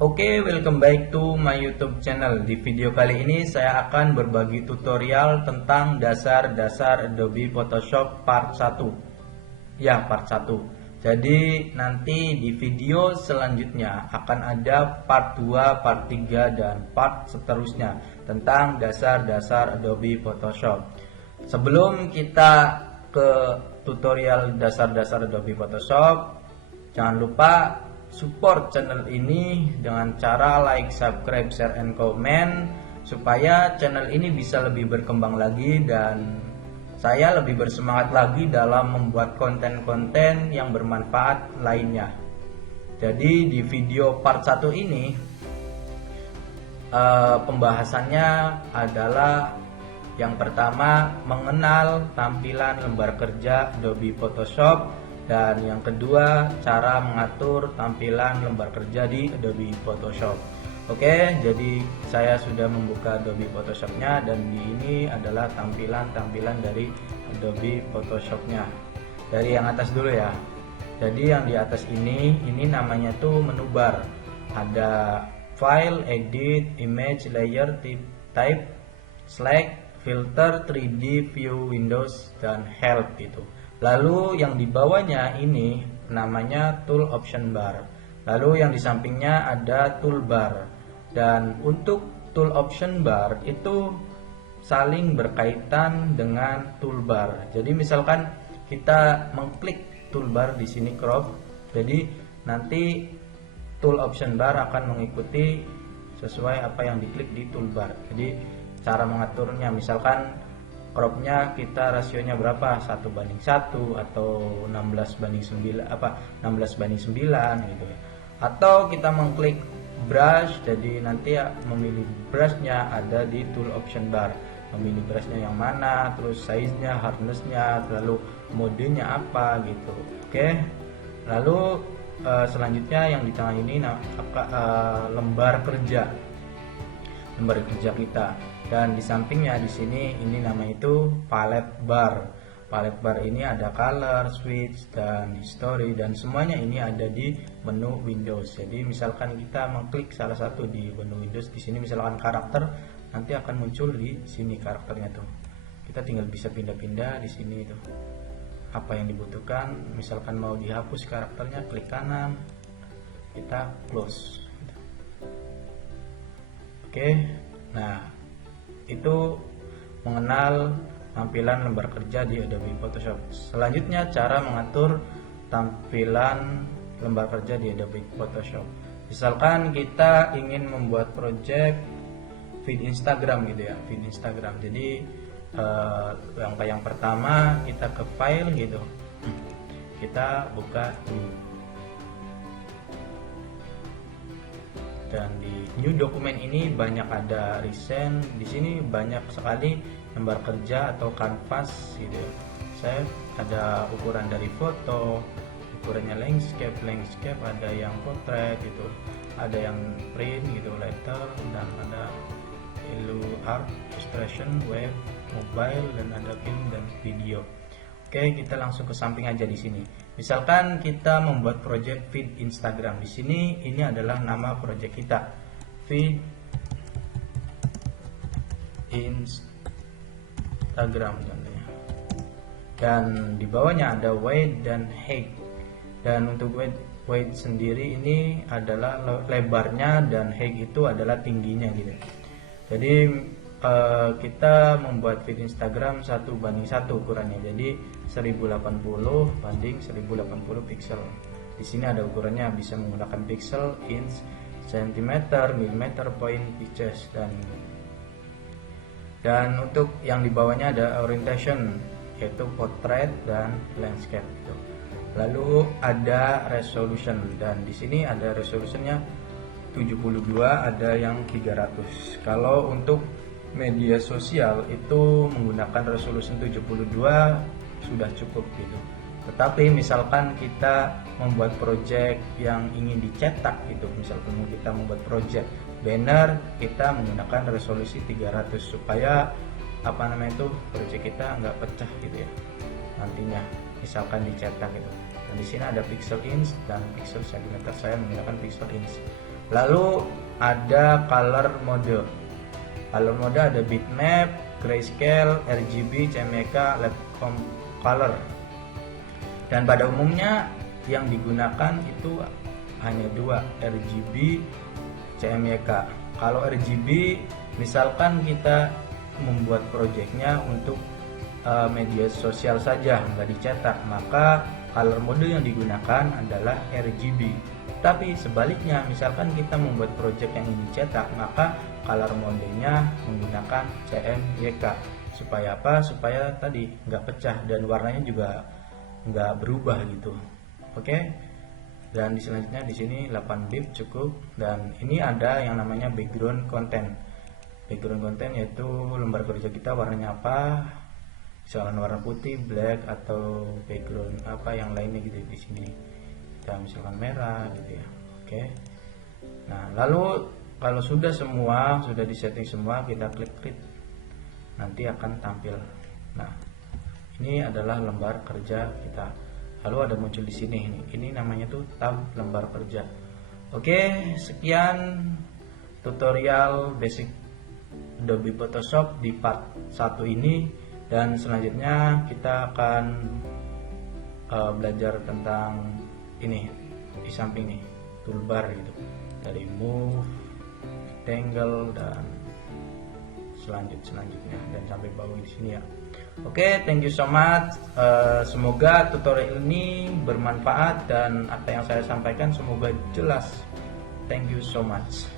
Oke, welcome back to my YouTube channel. Di video kali ini saya akan berbagi tutorial tentang dasar-dasar Adobe Photoshop part 1. Ya, part 1. Jadi nanti di video selanjutnya akan ada part 2, part 3 dan part seterusnya tentang dasar-dasar Adobe Photoshop. Sebelum kita ke tutorial dasar-dasar Adobe Photoshop, jangan lupa support channel ini dengan cara like, subscribe, share, and comment supaya channel ini bisa lebih berkembang lagi dan saya lebih bersemangat lagi dalam membuat konten-konten yang bermanfaat lainnya. Jadi di video part 1 ini pembahasannya adalah yang pertama mengenal tampilan lembar kerja Adobe Photoshop, dan yang kedua cara mengatur tampilan lembar kerja di Adobe Photoshop. Oke, jadi saya sudah membuka Adobe Photoshopnya dan di ini adalah tampilan dari Adobe Photoshopnya. Dari yang atas dulu ya. Jadi yang di atas ini namanya tuh menu bar. Ada file, edit, image, layer, type, select, filter, 3D, view, windows, dan help itu. Lalu yang di bawahnya ini namanya tool option bar. Lalu yang di sampingnya ada toolbar. Dan untuk tool option bar itu saling berkaitan dengan toolbar. Jadi misalkan kita mengklik toolbar di sini crop, jadi nanti tool option bar akan mengikuti sesuai apa yang diklik di toolbar. Jadi cara mengaturnya misalkan cropnya kita rasionya berapa, 1:1 atau 16:9 gitu ya. Atau kita mengklik brush, jadi nanti memilih brushnya ada di tool option bar, memilih brushnya yang mana, terus size-nya, hardness-nya, lalu modenya apa gitu. Oke, lalu selanjutnya yang di tengah ini lembar kerja kita, dan di sampingnya di sini ini nama itu palette bar. Palette bar ini ada color, switch, dan history, dan semuanya ini ada di menu Windows. Jadi misalkan kita mengklik salah satu di menu Windows, di sini misalkan karakter, nanti akan muncul di sini karakternya tuh. Kita tinggal bisa pindah-pindah di sini tuh. Apa yang dibutuhkan, misalkan mau dihapus karakternya, klik kanan, kita close. Oke, nah itu mengenal tampilan lembar kerja di Adobe Photoshop. Selanjutnya cara mengatur tampilan lembar kerja di Adobe Photoshop. Misalkan kita ingin membuat project feed Instagram gitu ya, feed Instagram. Jadi yang pertama kita ke file gitu, kita buka new. Dan di new document ini banyak ada recent, di sini banyak sekali lembar kerja atau canvas gitu. Saya ada ukuran dari foto, ukurannya landscape, ada yang portrait gitu, ada yang print gitu, letter, dan ada art, illustration, web, mobile, dan ada film dan video. Oke, kita langsung ke samping aja di sini. Misalkan kita membuat project feed Instagram. Di sini ini adalah nama project kita. Feed Instagram contohnya. Dan di bawahnya ada weight dan height. Dan untuk weight sendiri ini adalah lebarnya dan height itu adalah tingginya gitu. Jadi kita membuat feed Instagram 1:1 ukurannya, jadi 1080 banding 1080 pixel. Di sini ada ukurannya, bisa menggunakan pixel, inch, centimeter, millimeter, point, pitches, dan untuk yang di bawahnya ada orientation, yaitu portrait dan landscape gitu. Lalu ada resolution, dan di sini ada resolutionnya 72, ada yang 300. Kalau untuk media sosial itu menggunakan resolusi 72 sudah cukup gitu. Tetapi misalkan kita membuat project yang ingin dicetak gitu, misalkan kita membuat project banner, kita menggunakan resolusi 300 supaya project kita nggak pecah gitu ya nantinya, misalkan dicetak gitu. Dan di sini ada pixel inch dan pixel centimeter, saya menggunakan pixel inch. Lalu ada color mode. Color mode ada bitmap, grayscale, RGB, CMYK, LED color. Dan pada umumnya yang digunakan itu hanya dua, RGB, CMYK. Kalau RGB, misalkan kita membuat projectnya untuk media sosial saja, nggak dicetak, maka color mode yang digunakan adalah RGB. Tapi sebaliknya, misalkan kita membuat project yang ingin dicetak, maka color modenya menggunakan CMYK. Supaya apa? Supaya tadi nggak pecah dan warnanya juga nggak berubah gitu. Oke. Dan selanjutnya di sini 8 bit cukup. Dan ini ada yang namanya background content. Background content yaitu lembar kerja kita warnanya apa, misalkan warna putih, black, atau background apa yang lainnya gitu di sini. Kita misalkan merah gitu ya. Oke. Nah, lalu kalau sudah disetting semua, kita klik create. Nanti akan tampil. Nah, ini adalah lembar kerja kita. Lalu ada muncul di sini ini namanya tuh tab lembar kerja. Oke, sekian tutorial basic Adobe Photoshop di part 1 ini, dan selanjutnya kita akan belajar tentang ini di samping nih, toolbar gitu, dari move, rectangle, dan selanjutnya dan sampai bawah di sini ya. Oke, thank you so much. Semoga tutorial ini bermanfaat dan apa yang saya sampaikan semoga jelas. Thank you so much.